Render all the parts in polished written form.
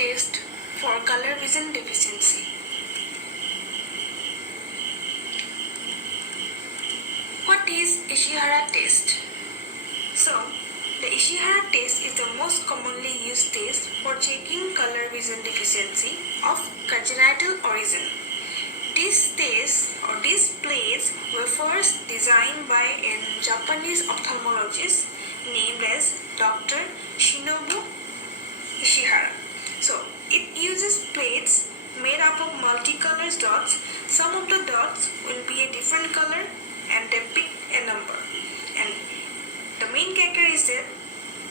test for color vision deficiency. What is Ishihara test? So, the Ishihara test is the most commonly used test for checking color vision deficiency of congenital origin. This test or these plates were first designed by a Japanese ophthalmologist named as Dr. Shinobu Ishihara. So, it uses plates made up of multicolored dots. Some of the dots will be a different color and depict a number. And the main character is that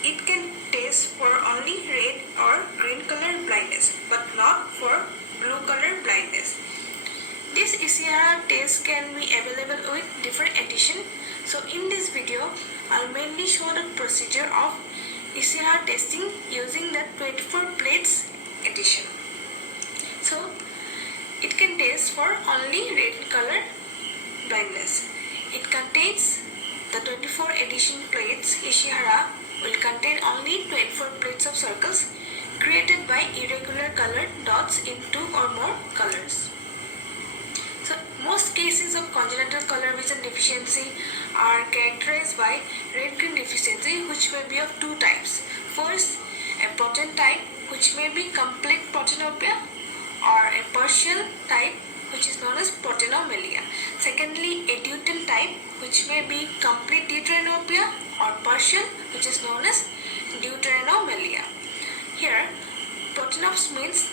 it can test for only red or green color blindness, but not for blue color blindness. This Ishihara test can be available with different edition. So in this video, I'll mainly show the procedure of Ishihara testing using the 24 plates edition. So it can test for only red color blindness. It contains the 24 edition plates. Ishihara will contain only 24 plates of circles created by irregular colored dots in 2 or more colors. So most cases of congenital color vision deficiency are characterized by red-green deficiency, which may be of two types. First, a protein type, which may be complete proteinopia, or a partial type, which is known as proteinuria. Secondly, a deuterium type, which may be complete deuterianopia or partial, which is known as deuterianomelia. Here, proteinops means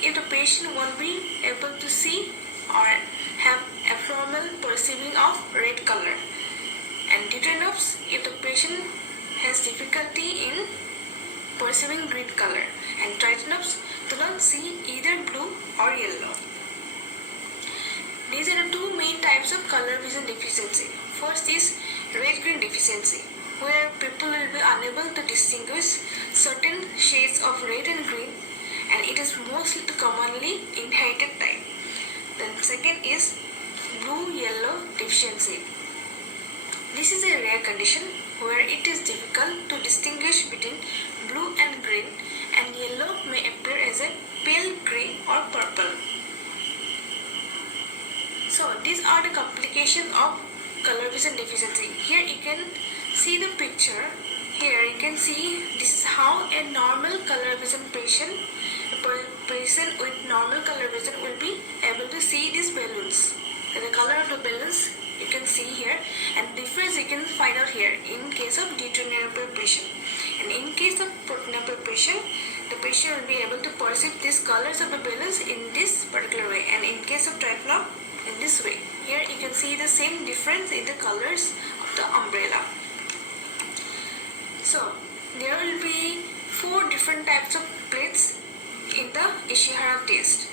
if the patient won't be able to see or have abnormal perceiving of red color, and deuterianops if the patient has difficulty in perceiving green color, and tritanops do not see either blue or yellow. These are the two main types of color vision deficiency. First is red-green deficiency, where people will be unable to distinguish certain shades of red and green, and it is mostly commonly inherited type. Then second is blue-yellow deficiency. This is a rare condition where it is difficult to distinguish between blue and green, and yellow may appear as a pale green or purple. So these are the complications of color vision deficiency. Here you can see the picture. Here you can see this is how a normal color vision patient, with normal color vision will be able to see these balloons. And the color of the balloons you can see here, and difference you can find out here in case of deuterianopia patient. And in case of proteinopia patient, the patient will be able to perceive these colors of the balloons in this particular way, and in case of tritanop, in this way. Here you can see the same difference in the colors of the umbrella. So there will be 4 different types of plates in the Ishihara test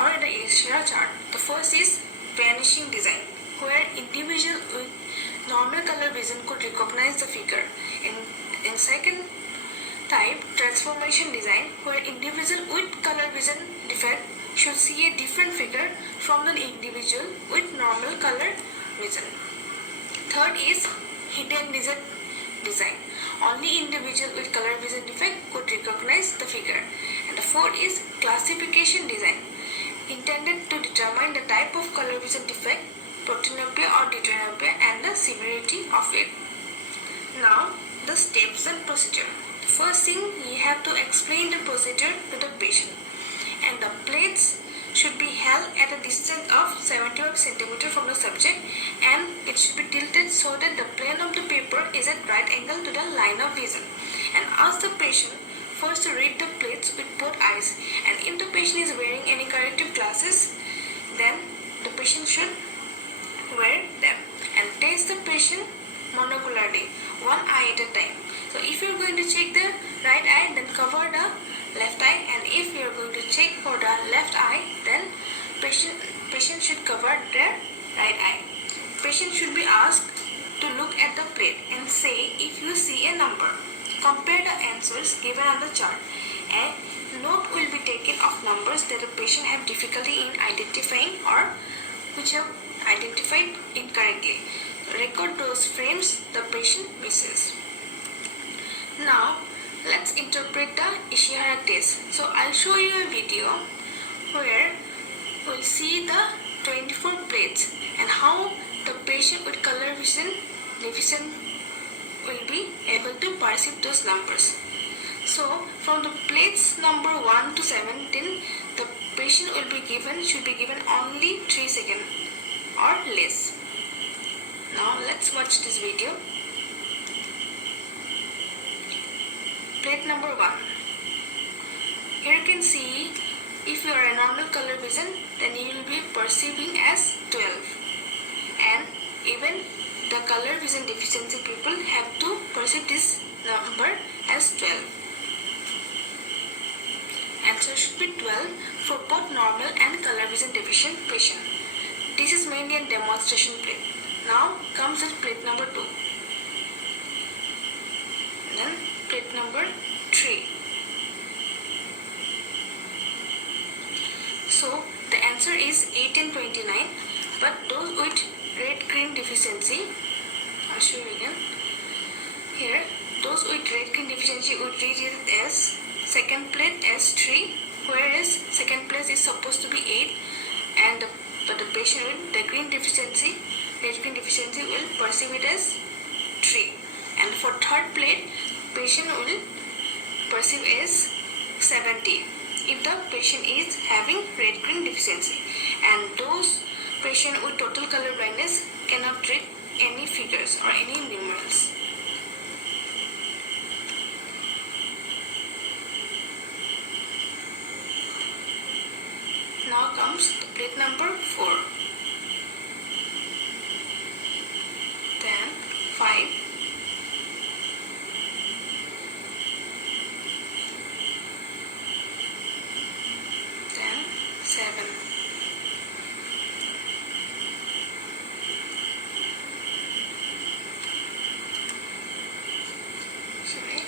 or in the Ishihara chart. The first is vanishing design, where individual with normal color vision could recognize the figure. In second type, transformation design, where individual with color vision defect should see a different figure from the individual with normal color vision. Third is hidden vision design. Only individual with color vision defect could recognize the figure. And the fourth is classification design, intended to determine the type of color vision defect, proteinopia or deuterianopia, and the severity of it. Now, the steps and procedure. The first thing, you have to explain the procedure to the patient. And the plates should be held at a distance of 75 cm from the subject, and it should be tilted so that the plane of the paper is at right angle to the line of vision. And ask the patient first to read the plates with both eyes, and if the patient is wearing any corrective glasses, then the patient should wear them. And test the patient monocularly, one eye at a time. So if you are going to check the right eye, then cover the left eye, and if you are going to check for the left eye, then patient should cover their right eye. Patient should be asked to look at the plate and say if you see a number. Compare the answers given on the chart. A note will be taken of numbers that the patient have difficulty in identifying or which have identified incorrectly. Record those frames the patient misses. Now, let's interpret the Ishihara test. So I'll show you a video where we'll see the 24 plates and how the patient with color vision deficient will be able to perceive those numbers. So from the plates number 1 to 17, the patient should be given only 3 seconds or less. Now let's watch this video. Plate number 1. Here you can see, if you are a normal color vision, then you will be perceiving as 12. And even the color vision deficiency people have to perceive this number as 12. Answer should be 12 for both normal and color vision deficient patient. This is mainly a demonstration plate. Now comes with plate number 2. Then plate number 3. So the answer is 18, 29, but those with red-green deficiency, I'll show you again. Here, those with red-green deficiency would read it as second plate as 3, whereas second place is supposed to be 8, and but the patient with the red-green deficiency will perceive it as 3. And for third plate, patient will perceive as 70 if the patient is having red-green deficiency. And those patients with total color blindness cannot read any figures or any numerals. Now comes the plate number 4. Then 5. Then 7. Sorry.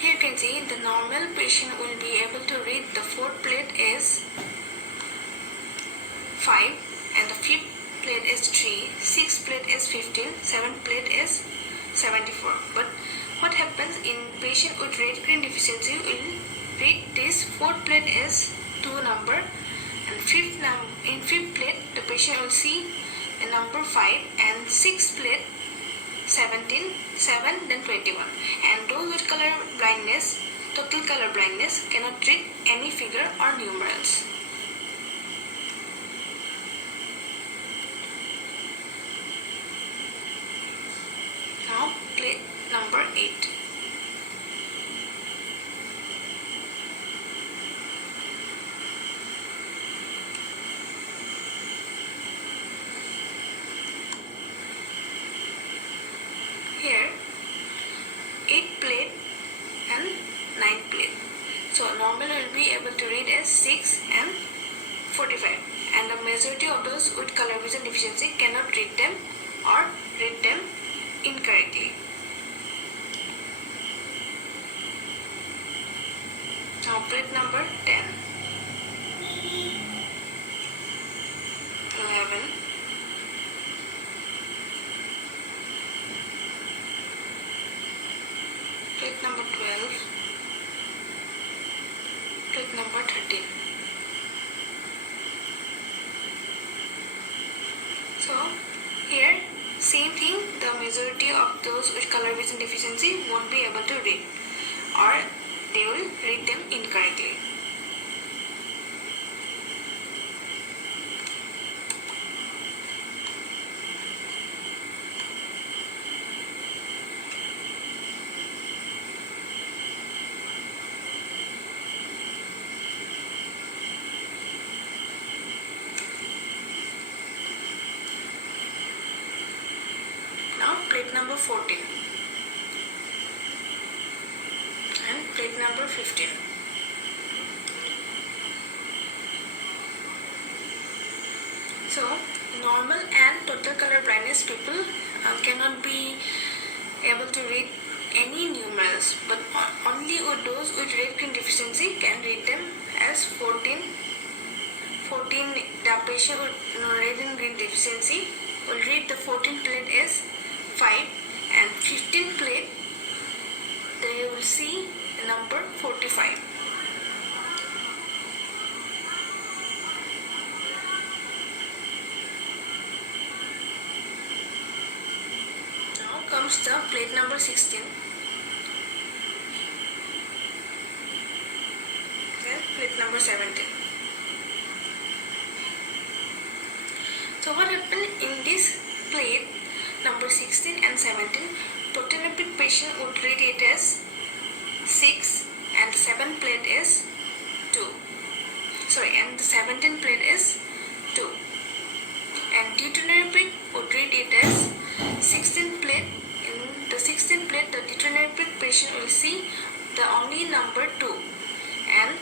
Here you can see the normal patient will be able to read the fourth plate as 5 and the fifth plate is 3, sixth plate is 15, seventh plate is 74. But what happens in patient with red-green deficiency will read this fourth plate as 2 number, and in fifth plate the patient will see the number 5, and sixth plate 17, 7, then 21. And those with color blindness, total color blindness, cannot read any figure or numerals. Now plate number 8. Here 8 plate and 9 plate. So normal will be able to read as 6 and 45, and the majority of those with color vision deficiency cannot read them or read them incorrectly. Now plate number 10, 11, 12, plate number 13. So here same thing, the majority of those with color vision deficiency won't be able to read, or they will read them incorrectly. Now plate number 14 and plate number 15. So normal and total color blindness people cannot be able to read any numerals, but only those with red-green deficiency can read them as 14. The patient with red and green deficiency will read the 14 plate as 5 and 15 plate, there you will see the number 45. Now comes the plate number 16. Then plate number 17. So what happened in this plate number 16 and 17, POPTOMETRY patient would read it as 6 and the 7th plate is 2. And the 17th plate is 2. And deuteronomic would read it as 16th plate. In the 16th plate, the deuteronomic patient will see the only number 2. And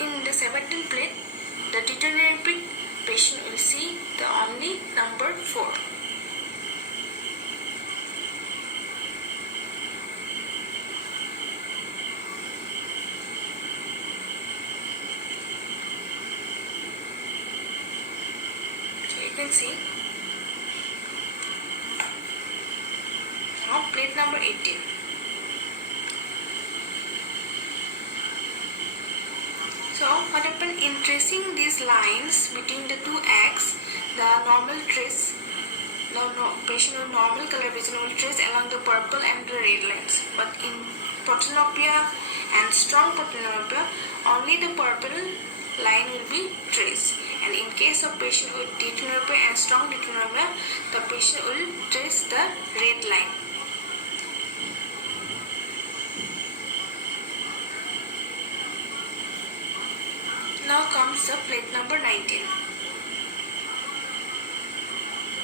in the 17th plate, the deuteronomic patient will see the only number 4. So you can see. Now plate number 18. So what happened in tracing these lines between the two axes, the normal trace, the patient with normal color vision will trace along the purple and the red lines. But in protanopia and strong protanopia, only the purple line will be traced. And in case of patient with deuteranopia and strong deuteranopia, the patient will trace the red line. Now comes the plate number 19.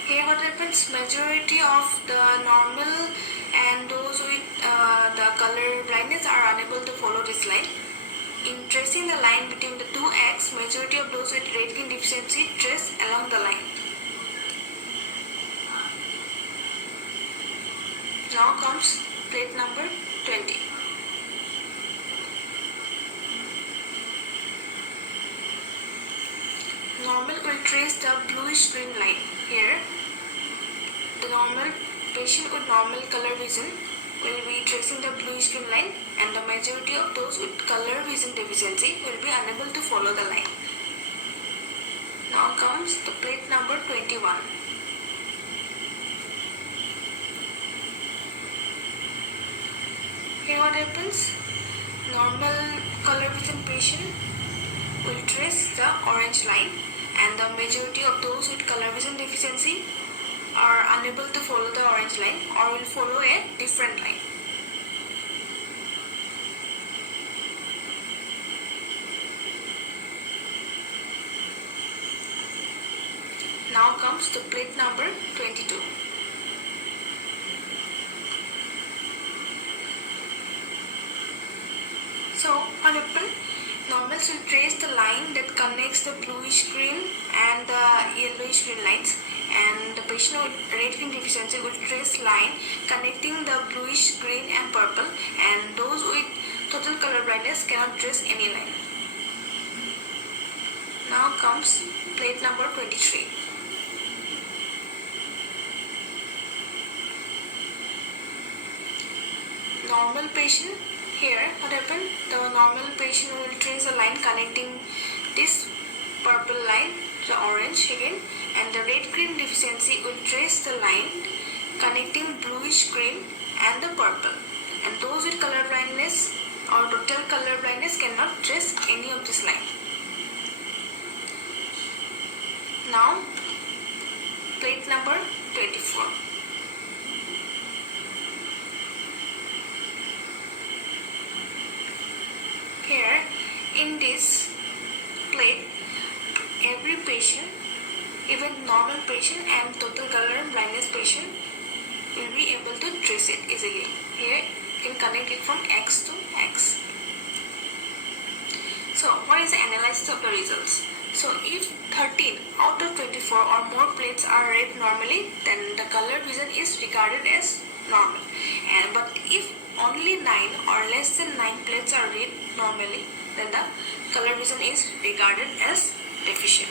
Here what happens, majority of the normal and those with the color blindness are unable to follow this line. In tracing the line between the two axes, majority of those with red green deficiency trace along the line. Now comes plate number 20. Normal will trace the bluish green line. Here, the normal patient with normal color vision will be tracing the bluish green line, and the majority of those with color vision deficiency will be unable to follow the line. Now comes the plate number 21. Here what happens? Normal color vision patient will trace the orange line, and the majority of those with color vision deficiency are unable to follow the orange line or will follow a different line. Now comes to plate number 22. So what happened? Normals will trace the line that connects the bluish green and the yellowish green lines, and the patient with red green deficiency will trace line connecting the bluish green and purple, and those with total color blindness cannot trace any line. Now comes plate number 23. Normal patient. Here what happened, the normal patient will trace a line connecting this purple line to the orange again, and the red green deficiency will trace the line connecting bluish green and the purple, and those with color blindness or total color blindness cannot trace any of this line. Now plate number 24. Here in this plate, every patient, even normal patient and total color blindness patient, will be able to trace it easily. Here you can connect it from X to X. So what is the analysis of the results? So if 13 out of 24 or more plates are read normally, then the color vision is regarded as normal. But if only 9 or less than 9 plates are read normally, then the color vision is regarded as deficient.